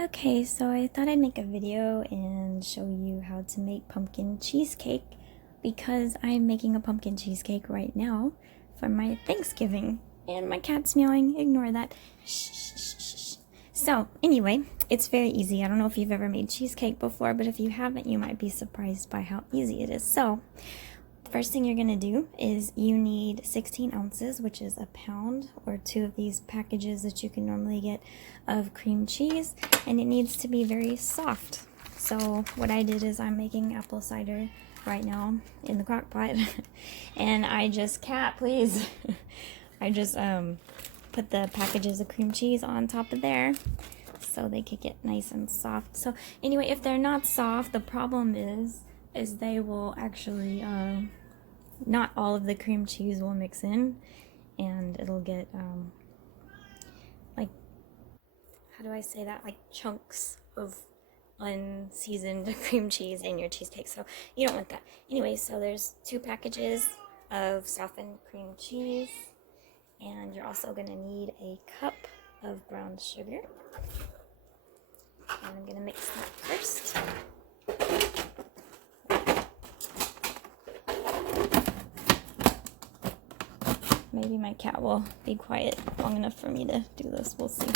Okay, so I thought I'd make a video and show you how to make pumpkin cheesecake because I'm making a pumpkin cheesecake right now for my Thanksgiving. And my cat's meowing. Ignore that. Shh, shh, shh, shh. So, anyway, it's very easy. I don't know if you've ever made cheesecake before, but if you haven't, you might be surprised by how easy it is. So, the first thing you're going to do is you need 16 ounces, which is a pound, or 2 of these packages that you can normally get of cream cheese, and it needs to be very soft. So what I did is I'm making apple cider right now in the crock pot and I just please I just put the packages of cream cheese on top of there so they could get nice and soft. So anyway, if they're not soft, the problem is they will actually not all of the cream cheese will mix in, and it'll get like, how do I say that, like chunks of unseasoned cream cheese in your cheesecake, so you don't want that. Anyway, so there's 2 packages of softened cream cheese, and you're also going to need a cup of brown sugar, and I'm going to mix that first. Maybe my cat will be quiet long enough for me to do this. We'll see.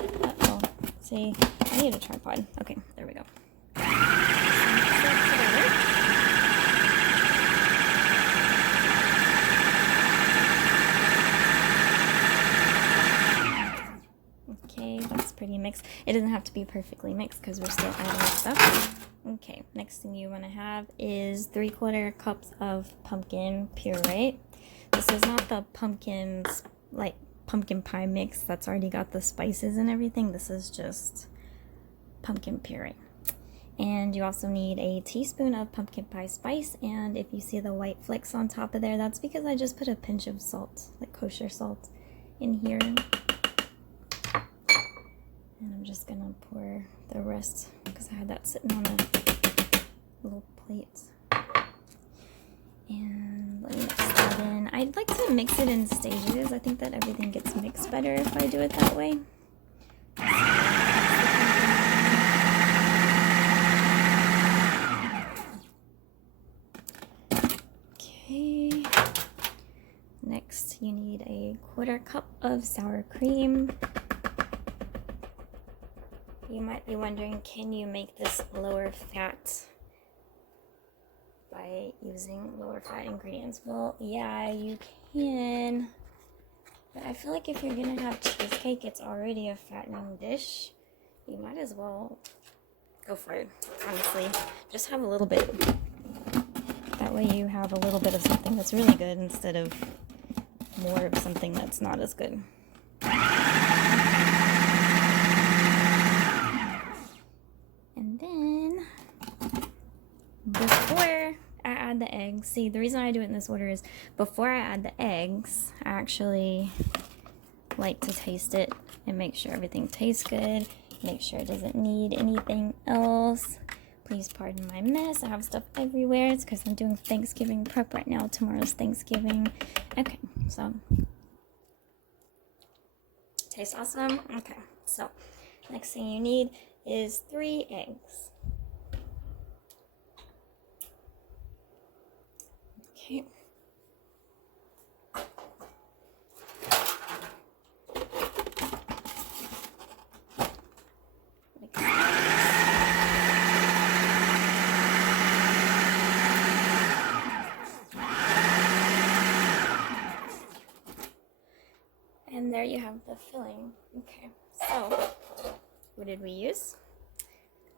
Uh-oh. See, I need a tripod. Okay, there we go. Okay, that's pretty mixed. It doesn't have to be perfectly mixed because we're still adding stuff. Okay, next thing you want to have is 3/4 cups of pumpkin puree. This is not the pumpkins, like pumpkin pie mix that's already got the spices and everything. This is just pumpkin puree. And you also need a teaspoon of pumpkin pie spice, and if you see the white flecks on top of there, that's because I just put a pinch of salt, like kosher salt, in here. And I'm just gonna pour the rest because I had that sitting on a little plate. And let me mix that in. I'd like to mix it in stages. I think that everything gets mixed better if I do it that way. Okay. Next, you need a 1/4 cup of sour cream. You might be wondering, can you make this lower fat by using lower fat ingredients? Well, yeah, you can, but I feel like if you're gonna have cheesecake, it's already a fattening dish. You might as well go for it, honestly. Just have a little bit. That way you have a little bit of something that's really good instead of more of something that's not as good. And then before I add the eggs, see, the reason I do it in this order is before I add the eggs, I actually like to taste it and make sure everything tastes good, make sure it doesn't need anything else. Please pardon my mess. I have stuff everywhere. It's because I'm doing Thanksgiving prep right now. Tomorrow's Thanksgiving. Okay, so tastes awesome. Okay, so next thing you need is 3 eggs. Okay. And there you have the filling. Okay, so what did we use?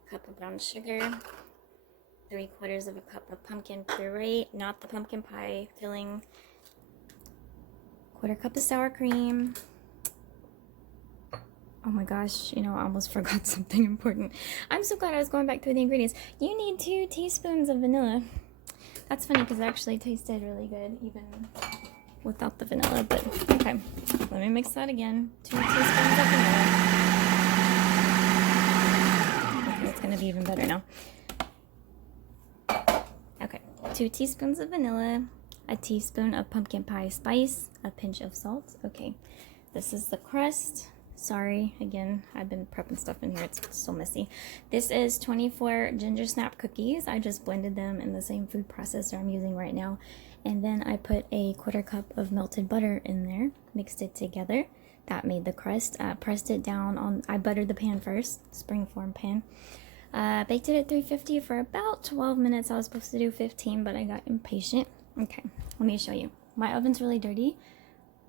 A cup of brown sugar, 3/4 of a cup of pumpkin puree, not the pumpkin pie filling, 1/4 cup of sour cream. Oh my gosh, you know, I almost forgot something important. I'm so glad I was going back through the ingredients. You need 2 teaspoons of vanilla. That's funny because it actually tasted really good even without the vanilla, but okay. Let me mix that again. 2 teaspoons of vanilla. Okay, it's gonna be even better now. Okay, 2 teaspoons of vanilla, a teaspoon of pumpkin pie spice, a pinch of salt. Okay, this is the crust. Sorry, again, I've been prepping stuff in here. It's so messy. This is 24 ginger snap cookies. I just blended them in the same food processor I'm using right now. And then I put a 1/4 cup of melted butter in there, mixed it together. That made the crust. Pressed it down on, I buttered the pan first, springform pan. Baked it at 350 for about 12 minutes. I was supposed to do 15, but I got impatient. Okay, let me show you. My oven's really dirty.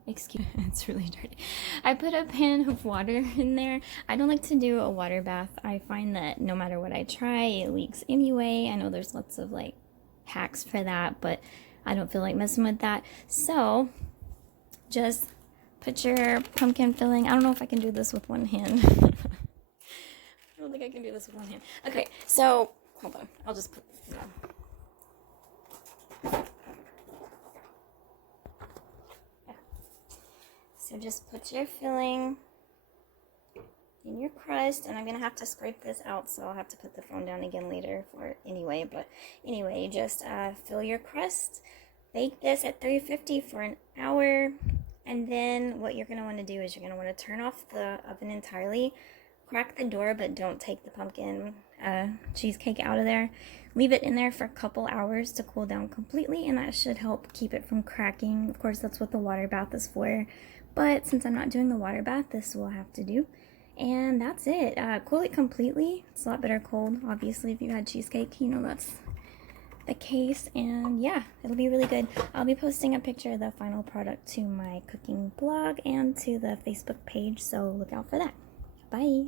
Excuse me, it's really dirty. I put a pan of water in there. I don't like to do a water bath. I find that no matter what I try, it leaks anyway. I know there's lots of like hacks for that, but I don't feel like messing with that. So just put your pumpkin filling. I don't know if I can do this with one hand. I don't think I can do this with one hand. Okay, so hold on. I'll just put, you know. So just put your filling in your crust, and I'm gonna have to scrape this out, so I'll have to put the phone down again later for it anyway. But anyway, just fill your crust, bake this at 350 for an hour, and then what you're gonna want to do is you're gonna want to turn off the oven entirely, crack the door, but don't take the pumpkin cheesecake out of there. Leave it in there for a couple hours to cool down completely, and that should help keep it from cracking. Of course, that's what the water bath is for. But since I'm not doing the water bath, this will have to do. And that's it. Cool it completely. It's a lot better cold. Obviously, if you had cheesecake, you know that's the case. And yeah, it'll be really good. I'll be posting a picture of the final product to my cooking blog and to the Facebook page, so look out for that. Bye.